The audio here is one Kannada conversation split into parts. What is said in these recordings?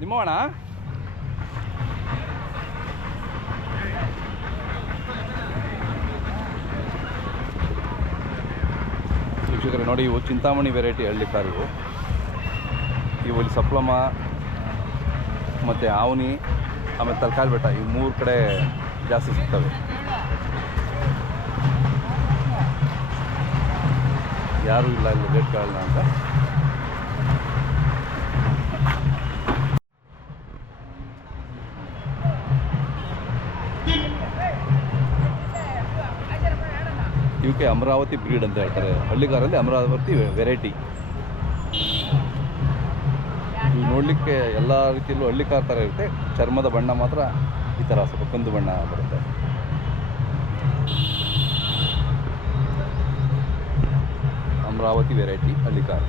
ನಿಮ್ಮವಣ ವೀಕ್ಷಕರೇ, ನೋಡಿ, ಇವು ಚಿಂತಾಮಣಿ ವೆರೈಟಿ ಹಳ್ಳಿ ಕಾರು ಇವು. ಇಲ್ಲಿ ಸಪ್ಲಮ ಮತ್ತು ಆವನಿ, ಆಮೇಲೆ ತರಕಾರಿ ಬೆಟ್ಟ ಈ ಮೂರು ಕಡೆ ಜಾಸ್ತಿ ಸಿಗ್ತವೆ. ಯಾರೂ ಇಲ್ಲ ಇಲ್ಲಿ, ರೇಟ್ ಕಾಳಲ್ಲ ಅಂತ. ಇವಕ್ಕೆ ಅಮರಾವತಿ ಬ್ರೀಡ್ ಅಂತ ಹೇಳ್ತಾರೆ. ಹಳ್ಳಿಗಾರಲ್ಲಿ ಅಮರಾವತಿ ವೆರೈಟಿ ಇವು ನೋಡಲಿಕ್ಕೆ ಎಲ್ಲ ರೀತಿಯಲ್ಲೂ ಹಳ್ಳಿ ಕಾರ್ ಥರ ಇರುತ್ತೆ. ಚರ್ಮದ ಬಣ್ಣ ಮಾತ್ರ ಈ ಥರ ಸ್ವಲ್ಪ ಕಂದು ಬಣ್ಣ ಬರುತ್ತೆ. ಅಮರಾವತಿ ವೆರೈಟಿ ಹಳ್ಳಿ ಕಾರ್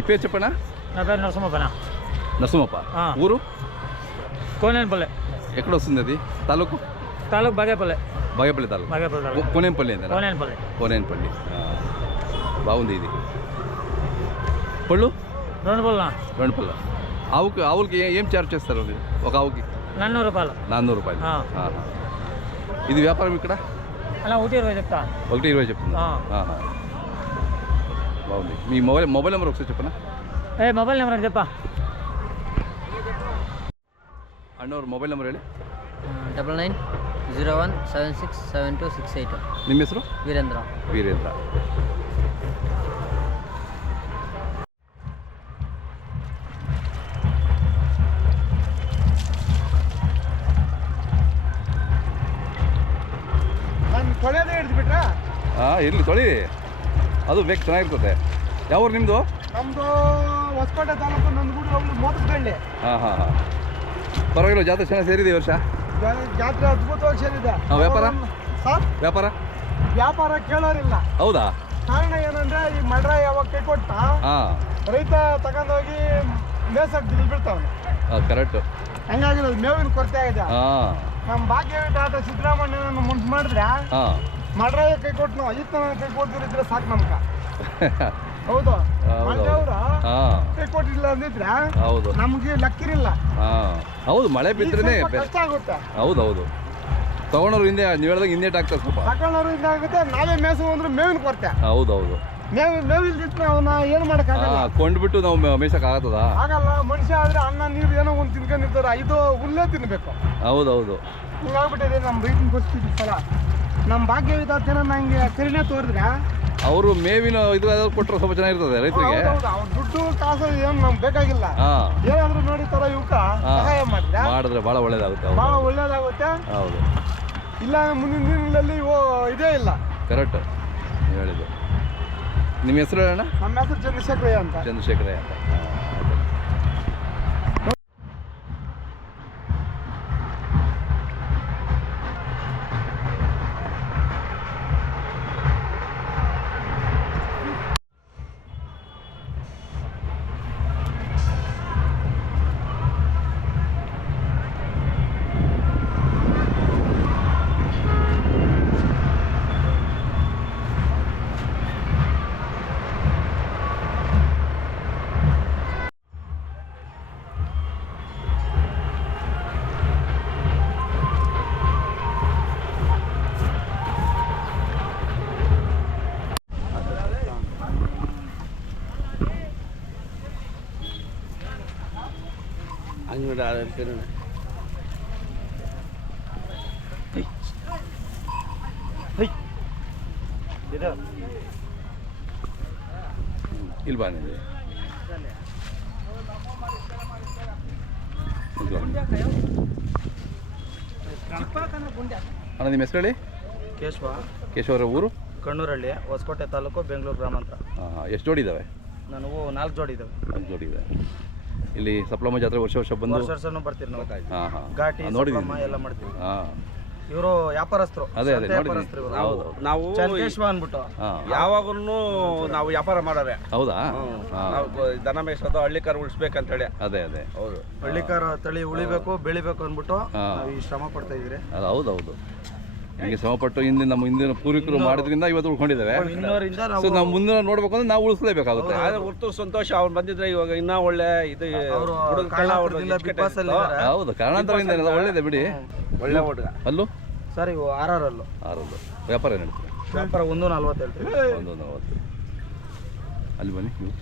మీ పేరు చెప్పనా? నా పేరు నరసింహపన నరసింహప్ప. ఆ. ఊరు? కోనేనపల్లె ఎక్కడ వస్తుంది అది? తాలూకు? తాలూకు బాగేపల్లె. బాగేపల్లి తాలూకు. బాగేపల్లి తాలూకు. కో- కోనేంపల్లి కోనేంపల్లి ఆ. బాగుంది ఇది. పళ్ళు? రెండు పళ్ళ రెండు పళ్ళ? ఆవుకి ఆవులకి ఏ- ఏం చార్జ్ చేస్తారు మీరు? ఒక ఆవుకి? నన్నూరు రూపాయలు. నాన్నూరు రూపాయలు. ఆ. ఆహా. ఇది వ్యాపారం ఇక్కడ? అలా ఒకటి ఇరవై చెప్తా. ఒకటి ఇరవై ఆ. ఆహా. బాగుంది మీ మొబైల్ మొబైల్ నెంబర్ ఒకసారి చెప్పనా ఏ మొబైల్ నెంబర్ అని చెప్పా ಅಣ್ಣವ್ರ ಮೊಬೈಲ್ ನಂಬರ್ ಹೇಳಿ double nine zero one seven six seven two six eight ನಿಮ್ಮ ಹೆಸರು ವೀರೇಂದ್ರ ವೀರೇಂದ್ರ ನಾನು ತೊಳೆಯೋದೇ ಹಿಡಿದು ಬಿಟ್ರಾ ಹಾಂ ಇರಲಿ ತೊಳಿ ಅದು ಬೇಕು ಚೆನ್ನಾಗಿರ್ತದೆ. ಯಾವ ಊರು ನಿಮ್ಮದು ನಮ್ಮದು ಹೊಸಕೋಟೆ ತಾಲೂಕು ನಂದಗೂಡು ಹೋಗ್ಲಿ ಮೋದಕಳ್ಳಿ ಹಾಂ ಹಾಂ ಹಾಂ. ಪರವಾಗಿಲ್ಲ ಜಾತ್ರೆ ಚೆನ್ನಾಗಿ ಸೇರಿದೆ ಈ ವರ್ಷ? ಜಾತ್ರೆ ಅದ್ಭುತವಾಗಿ ಸೇರಿದೆ. ಹಾ, ವ್ಯಾಪಾರ? ಸರ್ ವ್ಯಾಪಾರ? ವ್ಯಾಪಾರ ಕೇಳೋರಿಲ್ಲ. ಹೌದಾ? ಕಾರಣ ಏನಂದ್ರೆ ಈ ಮಡ್ರ ಯಾವಾಗ ಕೈ ಕೊಟ್ಟ ಹಾಂ. ರೈತ ತಗೊಂಡೋಗಿ ಮೇಸಕ್ ದಿಲ್ ಬೀಳ್ತಾವನೆ. ಕರೆಕ್ಟು. ಮೇವಿನ ಕೊರತೆ ಆಗಿದೆ. ಹಾಂ. ನಮ್ಮ ಭಾಗ್ಯ ಆಟ ಸಿದ್ದರಾಮಯ್ಯನ ಮುಂದೆ ಮಾಡಿದ್ರೆ ಹಾಂ. ಮಡ್ರ ಕೈ ಕೊಟ್ಟು ನಾವು ಕೈ ಕೊಡ್ತಿರಿದ್ರೆ ಸಾಕು ನಮ್ಗೆ. ಹೌದು. ಕೈ ಕೊಟ್ಟಿಲ್ಲ ಅಂದಿದ್ರೆ ಹೌದು. ನಮ್ಗೆ ಲಕ್ಕಿರಿಲ್ಲ. ಹೌದು ಮಳೆ ಬಿದ್ರೇನೆ ಕಷ್ಟ ಆಗುತ್ತೆ. ಹೌದು ಹೌದು ತೊಗೊಂಡವ್ರು ಹಿಂದೆ ನೀವು ಹೇಳ್ದಾಗ ಹಿಂದೆ ಆಗ್ತದೆ ಸ್ವಲ್ಪ. ಹಿಂದೆ ಆಗುತ್ತೆ. ನಾವೇ ಮೇಸು ಅಂದ್ರೆ ಮೇವಿನ ಕೊರತೆ. ಹೌದು ಹೌದು ಮೇವು ಮೇವಿಲ್ದಿತ್ತು ಅವನ್ನ ಏನು ಮಾಡೋಕ್ಕಾಗಲ್ಲ. ಕೊಂಡ್ಬಿಟ್ಟು ನಾವು ಮೇಯ್ಸಕ್ಕೆ ಆಗತ್ತದ ಆಗಲ್ಲ ಮನುಷ್ಯ ಆದ್ರೆ ಅನ್ನ ನೀರು ಏನೋ ಒಂದು ತಿನ್ಕೊಂಡಿರ್ತಾರೆ ಇದು ಹುಲ್ಲೇ ತಿನ್ಬೇಕು. ಹೌದು ಹೌದು ಹಿಂಗಾಗ್ಬಿಟ್ಟಿದೆ ನಮ್ಮ ರೈತನ ಪರಿಸ್ಥಿತಿ ಸಲ ನಮ್ಮ ಭಾಗ್ಯ ವಿದ್ಯಾರ್ಥಿನ ನಂಗೆ ಕರಿನೇ ತೋರಿದ್ರೆ? ಅವರು ಮೇವಿನ ಇದು ಯಾವ್ದಾದ್ರು ಕೊಟ್ಟರೆ ಸ್ವಲ್ಪ ಚೆನ್ನಾಗಿರ್ತದೆ ರೈತರಿಗೆ. ಅವ್ರ ದುಡ್ಡು ಕಾಸು ಏನು ನಮ್ಗೆ ಬೇಕಾಗಿಲ್ಲ. ಹಾಂ. ಏನಾದ್ರೂ ನೋಡಿ ತರ ಇವಕ್ಕ ಹಾ. ಸಹಾಯ ಮಾಡಿದ್ರೆ? ಮಾಡಿದ್ರೆ ಭಾಳ ಒಳ್ಳೇದಾಗುತ್ತೆ ಭಾಳ ಹೌದು ಒಳ್ಳೇದಾಗುತ್ತೆ? ಹೌದು. ಇಲ್ಲ ಮುಂದಿನ ದಿನಗಳಲ್ಲಿ ಓ ಇದೇ ಇಲ್ಲ. ಕರೆಕ್ಟ್ ಹೇಳಿದ್ದು. ನಿಮ್ಮ ಹೆಸರು ಹೇಳೋಣ ನಮ್ಮ ಹೆಸರು ಚಂದ್ರಶೇಖರಯ್ಯ ಅಂತ. ಚಂದ್ರಶೇಖರಯ್ಯ ಅಂತ. ಹಾಂ, ಆಯ್ತು. ಇಲ್ಲಿ ಬಾ ನೀವು ಅಣ್ಣ ನಿಮ್ಮ ಹೆಸರು ಹೇಳಿ? ಕೇಶವ. ಕೇಶವರ ಊರು? ಕಣ್ಣೂರಳ್ಳಿ ಹೊಸಕೋಟೆ ತಾಲೂಕು ಬೆಂಗಳೂರು ಗ್ರಾಮಾಂತರ. ಎಷ್ಟು ಜೋಡಿ ಇದ್ದಾವೆ ನಾನು ನಾಲ್ಕು ಜೋಡಿ ಇದ್ದಾವೆ ಒಂದು ಜೋಡಿ ಇದೆ ಇಲ್ಲಿ ಸಪ್ಲಮ್ಮ ಜಾತ್ರೆ ವರ್ಷ ವರ್ಷ ಬಂದು ವರ್ಷ ವರ್ಷನೂ ಬರ್ತೀವಿ ನಾವು. ಹಾಂ ಹಾಂ. ಘಾಟಿ ಸಪ್ಲಮ್ಮ ಎಲ್ಲ ಮಾಡ್ತೀವಿ. ಹಾಂ. ಇವರು ವ್ಯಾಪಾರಸ್ಥರು ಅದೇ ಅದೇ ನೋಡಿದ್ದೀನಿ ವ್ಯಾಪಾರಸ್ಥರು ಇವರು. ಹೌದು. ನಾವು ಚಂಕೇಶ್ವ ಅಂದ್ಬಿಟ್ಟು. ಹಾಂ. ಯಾವಾಗೂ ನಾವು ವ್ಯಾಪಾರ ಮಾಡೋರೆ ಹೌದಾ. ಹಾಂ. ನಾವು ಬ- ದನ ಮೇಯಿಸೋದು ಹಳ್ಳಿ ಕಾರ್ ಉಳಿಸ್ಬೇಕಂತೇಳಿ. ಅದೇ ಅದೇ. ಹೌದು. ಹಳ್ಳಿಕಾರ ತಳಿ ಉಳಿಬೇಕು ಬೆಳಿಬೇಕು ಅಂದ್ಬಿಟ್ಟು. ನಾವು ಈ ಶ್ರಮ ಪಡ್ತಾ ಇದ್ದೀರಿ. ಹೌದೌದು. ಹೌದು ಹೌದು ಹಿಂಗೆ ಶ್ರಮಪಟ್ಟು ಹಿಂದೆ ನಮ್ಮ ಹಿಂದಿನ ಪೂರ್ವಿಕರು ಮಾಡಿದ್ರಿಂದ ಇವತ್ತು ಉಳ್ಕೊಂಡಿದ್ದಾವೆ ಇನ್ನೂರಿಂದ ಸೊ ನಾವು ಮುಂದಿನ ಮುಂದೆ ನೋಡ್ಬೇಕು ಅಂದ್ರೆ ನಾವು ಉಳಿಸ್ಲೇಬೇಕಾಗುತ್ತೆ. ಆದ್ರೆ ಹೊರತು ಸಂತೋಷ ಅವ್ರು ಬಂದಿದ್ರೆ ಇವಾಗ ಇನ್ನೂ ಒಳ್ಳೆ ಇದು ಅವರು ಹುಡುಗ ಕಳ್ಳ ಅವ್ರ್ದು ಬಿಗ್ ಬಾಸ್ ಅಲ್ಲಿ ಇತ್ತು. ಹೌದು ಕಾರಣಾಂತರದಿಂದ ಏನಿಲ್ಲ, ಒಳ್ಳೇದೇ ಬಿಡಿ. ಒಳ್ಳೆ ಹುಡುಗ. ಅಲ್ಲೂ? ಸರ್ ಇವು ಆರ್ ಆರ್ ಅಲ್ಲೂ ವ್ಯಾಪಾರ ಏನು ಹೇಳ್ತೀರಾ? ವ್ಯಾಪಾರ ಒಂದು ನಲ್ವತ್ತು ಹೇಳ್ತೀವಿ. ಒಂದು ನಲವತ್ತು. ಅಲ್ಲಿ ಬನ್ನಿ ನೀವು.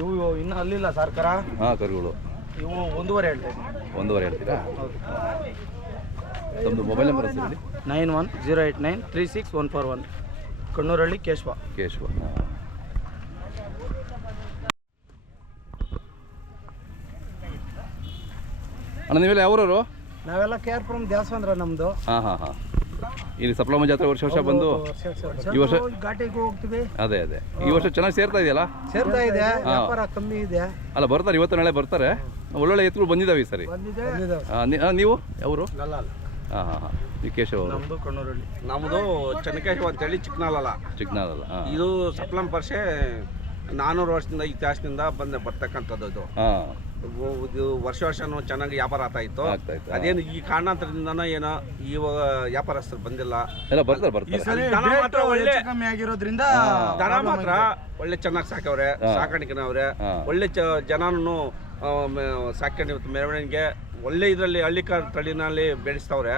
ಇವು ಇನ್ನು ಇನ್ನೂ ಅಲ್ಲಿಲ್ಲ ಸರ್ಕಾರ. ಹಾಂ ಕರುಗಳು. ಇವು ಒಂದೂವರೆ ಹೇಳ್ತಾ ಇದ್ದೀನಿ. ಒಂದೂವರೆ ಹೇಳ್ತೀರಾ? ತಮ್ಮದು ಮೊಬೈಲ್ ನಂಬರ್ ಹೇಳಿ nine one zero eight nine three six one four one. Kannurahalli Keshava. Keshava. ಅಣ್ಣ ನೀವೆಲ್ಲ ಯಾವ್ರವರು? ನಾವೆಲ್ಲ ಕೆ ಆರ್ ಪುರಂ ದೇವಸ್ಥಾನ ನಮ್ದು. ಹಾಂ ಹಾಂ ಹಾಂ. ಇಲ್ಲಿ ಸಪ್ಲಮ್ಮ ಜಾತ್ರೆ ವರ್ಷ ವರ್ಷ ಬಂದು ಈ ವರ್ಷ ಘಾಟಿಗೆ ಹೋಗ್ತೀವಿ. ಅದೇ ಅದೇ. ಈ ವರ್ಷ ಚೆನ್ನಾಗಿ ಸೇರ್ತಾ ಇದೆಯಲ್ಲ? ಸೇರ್ತಾ ಇದೆ ವ್ಯಾಪಾರ ಕಮ್ಮಿ ಇದೆ. ಅಲ್ಲ ಬರ್ತಾರೆ ಇವತ್ತು ನಾಳೆ ಬರ್ತಾರೆ. ಒಳ್ಳೊಳ್ಳೆ ಎತ್ತುಗಳು ಬಂದಿದ್ದಾವೆ ಈ ಸರಿ. ನೀವು? ಅವರು ಹಾಂ ಹಾಂ ಕೇಶವ ಅವರು. ನಮ್ಮದು ಕಣ್ಣೂರಳ್ಳಿ ನಮ್ಮದು ಚೆನ್ನಕೇಶವ ಅಂತೇಳಿ ಚಿಕ್ಕನಾಲಲ್ಲ ಚಿಕ್ಕನಾಲಲ್ಲ ಹಾಂ. ಇದು ಸಪ್ಲಂ ಪರ್ಷೆ ನಾನ್ನೂರು ವರ್ಷದಿಂದ ಇತಿಹಾಸದಿಂದ ಬಂದ ಬರ್ತಕ್ಕಂಥದ್ದು ಇದು. ಹಾಂ. ಇದು- ವರ್ಷ ವರ್ಷನೂ ಚೆನ್ನಾಗಿ ವ್ಯಾಪಾರ ಆಗ್ತಾ ಇತ್ತು. ಆಗ್ತಾ ಇತ್ತು ಅದೇನು ಈ ಕಾರಣಾಂತರದಿಂದನೋ ಏನೋ ಈ ವ್ಯಾಪಾರಸ್ಥರು ಬಂದಿಲ್ಲ. ಎಲ್ಲ ಬರ್ತಾರೆ ಈ ಬರ್ತಾರೆ ಸಲ ದನ date ಮಾತ್ರ ಒಳ್ಳೆ- ಹೆಚ್ಚು ಕಮ್ಮಿ ಆಗಿರೋದ್ರಿಂದ ದನ ಮಾತ್ರ ಒಳ್ಳೆ ಚೆನ್ನಾಗಿ ಸಾಕವ್ರೆ ಸಾಕಾಣಿಕೆನವ್ರೆ. ಹಾ. ಒಳ್ಳೆ ಚ ಜನನು ಸಾಕಣೆ ಮೆರವಣಿಗೆ ಒಳ್ಳೆ ಇದರಲ್ಲಿ ಹಳ್ಳಿಕಾರ್ ತಳಿನಲ್ಲಿ ಬೆಳೆಸ್ತವ್ರೆ.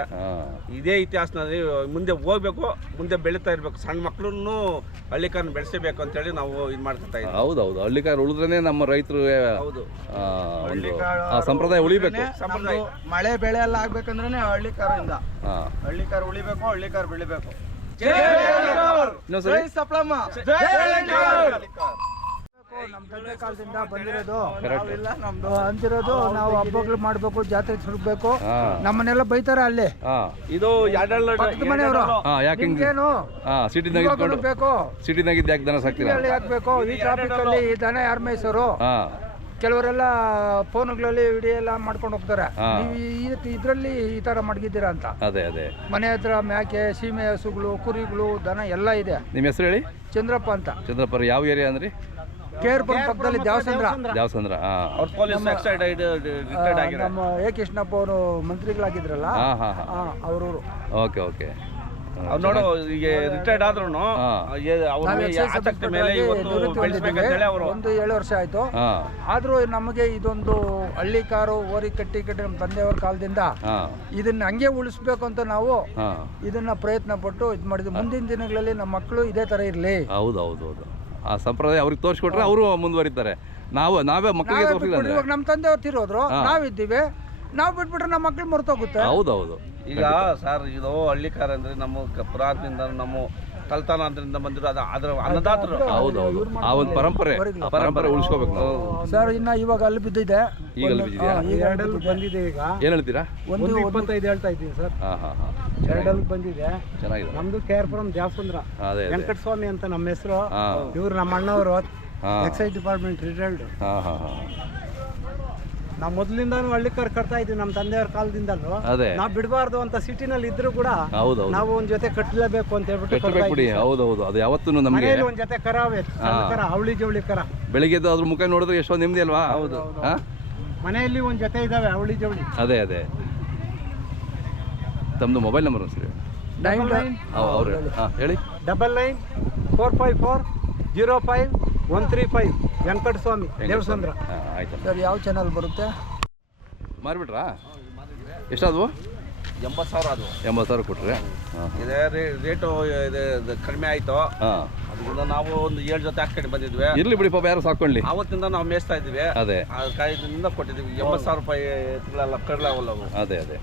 ಇದೇ ಇತಿಹಾಸನಲ್ಲಿ ಮುಂದೆ ಹೋಗ್ಬೇಕು ಮುಂದೆ ಬೆಳೀತಾ ಇರ್ಬೇಕು. ಸಣ್ಣ ಮಕ್ಕಳನ್ನು ಹಳ್ಳಿಕಾರನ್ನ ಬೆಳೆಸಬೇಕು ಅಂತೇಳಿ ನಾವು ಇದು ಮಾಡ್ತಾ ಇದ್ದೀವಿ ಹೌದು ಹೌದು ಹಳ್ಳಿಕಾರ ಉಳಿದ್ರೇನೆ ನಮ್ಮ ರೈತರು ಹೌದು. ಆ ಸಂಪ್ರದಾಯ ಉಳಿಬೇಕು. ಸಂಪ್ರದಾಯ. ಮಳೆ ಬೆಳೆ ಎಲ್ಲ ಆಗ್ಬೇಕಂದ್ರೆ ಹಳ್ಳಿಕಾರದಿಂದ ಹಳ್ಳಿ ಹಳ್ಳಿಕಾರ ಉಳಿಬೇಕು ಹಳ್ಳಿಕಾರ ಬೆಳಿಬೇಕು. ಇನ್ನೊಂದ್ಸರಿ ಸಪ್ಲಮ್ಮ. ನಮ್ಮ ತಂದೆ ಕಾಲದಿಂದ ಬಂದಿರೋದು. ಕರೆಕ್ಟ್ ನಮ್ದು ಅಂತಿರೋದು ನಾವು ಹಬ್ಬಗಳು ಮಾಡ್ಬೇಕು ಜಾತ್ರೆ ಸುಡ್ಬೇಕು ನಮ್ಮನೆಲ್ಲ ನಮ್ಮನ್ನೆಲ್ಲ ಬೈತಾರೆ ಅಲ್ಲಿ. ಇದು ಪಕ್ಕದ ಮನೆಯವರು. ಹಾಂ ಯಾಕೆ ಹಿಂಗೆ? ನಿಮ್ಗೇನು? ಹಾಂ ಸಿಟಿನಾಗ ಇದ್ಕೊಂಡು ಬೇಕು. ಸಿಟಿನಾಗ ಇದ್ದು ಯಾಕೆ ದನ ಸಾಕ್ತೀರಾ? ಹಾಕ್ಬೇಕು. ಈ ಟ್ರಾಫಿಕ್ ಅಲ್ಲಿ ಈ ದನ ಯಾರ ಮೈಸೂರು ಹಾಂ. ಕೆಲವರೆಲ್ಲ ಫೋನ್ಗಳಲ್ಲಿ ವಿಡಿಯೋ ಎಲ್ಲ ಮಾಡ್ಕೊಂಡು ಹೋಗ್ತಾರೆ. ಹಾ. ನೀವು ಈ- ಇದ್ರಲ್ಲಿ ಈ ತರ ಮಡಗಿದ್ದೀರಾ ಅಂತ. ಅದೇ ಅದೇ. ಮನೆ ಹತ್ರ ಮ್ಯಾಕೆ ಸೀಮೆ ಹಸುಗಳು ಕುರಿಗಳು ದನ ಎಲ್ಲ ಇದೆ. ನಿಮ್ಮ ಹೆಸರು ಹೇಳಿ? ಚಂದ್ರಪ್ಪ ಅಂತ. ಚಂದ್ರಪ್ಪ ಯಾವ ಏರಿಯಾ ಅಂದ್ರಿ? ಕೇರ್ಪುರ ಪಕ್ಕದಲ್ಲಿ ದೇವಸಂದ್ರ. ದೇವಸಂದ್ರ. ಅವ್ರ ಪೊಲೀಸ್ ರಿಟೈರ್ಡ್ ಆಗಿರೋ ನಮ್ಮ ಎ ಕೃಷ್ಣಪ್ಪ ಅವರು ಮಂತ್ರಿಗಳಾಗಿದ್ರಲ್ಲ ಅವರು ಓಕೆ ಓಕೆ. ಅವ್ರು ನೋಡು ಈಗ ರಿಟೈರ್ಡ್ ಆದ್ರೂ ಮೇಲೆ ಇವತ್ತು ಅವರು. ಒಂದು ಏಳು ವರ್ಷ ಆಯ್ತು. ಆದ್ರೂ ನಮಗೆ ಇದೊಂದು ಹಳ್ಳಿ ಕಾರು ಓರಿ ಕಟ್ಟಿ ಕಟ್ಟಿ ನಮ್ಮ ತಂದೆಯವ್ರ ಕಾಲದಿಂದ ಇದನ್ನ ಹಂಗೆ ಉಳಿಸ್ಬೇಕು ಅಂತ ನಾವು ಇದನ್ನ ಪ್ರಯತ್ನ ಪಟ್ಟು ಇದು ಮಾಡಿದ್ವಿ. ಮುಂದಿನ ದಿನಗಳಲ್ಲಿ ನಮ್ಮ ಮಕ್ಕಳು ಇದೇ ತರ ಇರಲಿ. ಹೌದು ಹೌದು ಹೌದು. ಆ ಸಂಪ್ರದಾಯ ಅವ್ರಿಗೆ ತೋರಿಸ್ಕೊಟ್ರೆ ಅವರು ಮುಂದುವರಿತಾರೆ. ನಾವು ನಾವೇ ಮಕ್ಕಳಿಗೆ ನಾವೇ ತೋರಿಸಿಲ್ಲ ಬಿಟ್ಬಿಟ್ರೆ ಅಂದ್ರೆ ಇವಾಗ ನಮ್ಮ ತಿರೋದ್ರು ಹಾ. ನಾವಿದ್ದೀವಿ. ನಾವು ಬಿಟ್ಬಿಟ್ರೆ ನಮ್ಮ ಮಕ್ಳು ಮರ್ತೋಗುತ್ತೆ. ಹೌದೌದು. ಹೌದು ಈಗ ಸರ್ ಇದು ಹಳ್ಳಿಕಾರ ಅಂದ್ರೆ ನಮ್ಮ ಪುರಾತನದಿಂದ ನಮ್ಮ ಕಲ್ತಾನ ಅಂದ್ರಿಂದ ಬಂದಿರೋ ಅದು ಅದ್ರ ಅನ್ನದಾತರು. ಹೌದು ಹೌದು ಆ ಒಂದು ಪರಂಪರೆ. ಆ ಪರಂಪರೆ ಉಳಿಸ್ಕೋಬೇಕು ನಾವು. ಸರ್ ಇನ್ನ ಇವಾಗ ಅಲ್ಲಿ ಬಿದ್ದಿದೆ. ಈಗ ಅಲ್ಲಿ ಬಿದ್ದಿದ್ಯಾ? ಈಗ ಎರಡಲ್ಲಿ ಬಂದಿದೆ ಈಗ. ಏನು ಹೇಳ್ತೀರಾ? ಒಂದು ಇಪ್ಪತ್ತೈದು ಹೇಳ್ತಾ ಇದ್ದೀನಿ ಸರ್. ಹಾಂ ಹಾಂ ಹಾಂ. ಎರಡಲ್ಲಿ ಬಂದಿದೆ. ಚೆನ್ನಾಗಿದೆ. ನಮ್ದು ಕೆ ಆರ್ ಪುರಂ ಅದೇ ಅದೇ. ವೆಂಕಟಸ್ವಾಮಿ ಅಂತ ನಮ್ಮ ಹೆಸರು. ಇವ್ರು ನಮ್ಮ ಅಣ್ಣವರು. ಎಕ್ಸೈಸ್ ಡಿಪಾರ್ಟ್ಮೆಂಟ್ ರಿಟೈರ್ಡ್ ಹಾಂ ಹಾಂ ಹಾಂ. ನಾವು ಮೊದಲಿಂದಾನು ಹಳ್ಳಿ ಕಾರ್ ಕಟ್ತಾ ಇದ್ವಿ ನಮ್ಮ ತಂದೆಯವ್ರ ಕಾಲದಿಂದಲೂ. ಅದೇ. ನಾವು ಬಿಡಬಾರ್ದು ಅಂತ ಸಿಟಿನಲ್ಲಿ ಇದ್ರೂ ಕೂಡ ಹೌದು ಹೌದು ನಾವು ಒಂದ್ ಜೊತೆ ಕಟ್ಟಲೇಬೇಕು ಅಂತ ಹೇಳ್ಬಿಟ್ಟು ಬಿಡಿ. ಹೌದು ಹೌದು ಅದು ಯಾವತ್ತೂ ನಮಗೆ ಮನೆಯಲ್ಲಿ ಒಂದ್ ಜೊತೆ ಕರಾವೇ ಸಣ್ಣ ಕರ ಅವಳಿ ಜವಳಿ ಕರ. ಬೆಳಿಗ್ಗೆದ್ದು ಅದ್ರ ಮುಖ ನೋಡಿದ್ರೆ ಎಷ್ಟೋ ನೆಮ್ಮದಿ ಅಲ್ವಾ? ಹೌದು ಹಾಂ? ಮನೆಯಲ್ಲಿ ಒಂದ್ ಜೊತೆ ಇದಾವೆ ಅವಳಿ ಜವಳಿ ಅದೇ ಅದೇ. ತಮ್ಮದು ಮೊಬೈಲ್ ನಂಬರ್ ಸರಿ ಅವ್ರು. ಹಾಂ ಹೇಳಿ. Double nine four five four zero five one three five. Venkataswamy Devasandra. ಹಾಂ ಆಯ್ತು ಸರ್ ಯಾವ ಚಾನಲ್ ಬರುತ್ತೆ? ಮಾರಿಬಿಟ್ರಾ? ಎಷ್ಟಾದವು? ಎಂಬತ್ತು ಸಾವಿರ ಅದು ಎಂಬತ್ತು ಸಾವಿರ ಕೊಟ್ರೆ? ಹಾಂ ಇದೇ ರೇ- ರೇಟು ಇದು- ಇದು ಕಡಿಮೆ ಆಯ್ತು. ಹಾಂ. ಅದರಿಂದ ನಾವು ಒಂದು ಏಳು ಜೊತೆ ಹಾಕೊಂಡು ಬಂದಿದ್ವಿ. ಇರ್ಲಿ ಬಿಡಿ ಪಾಪ ಯಾರು ಸಾಕೊಳ್ಳಿ ಆವತ್ತಿಂದ ನಾವು ಮೇಯಿಸ್ತಾ ಇದ್ದೀವಿ. ಅದೇ. ಆ ಕಾಯ್ದಿಂದ ಕೊಟ್ಟಿದ್ವಿ ಎಂಬತ್ತು ಸಾವಿರ ರೂಪಾಯಿ ತಿಂಗಳೆಲ್ಲ ಅವಲ್ಲ ಅವು. ಅದೇ ಅದೇ.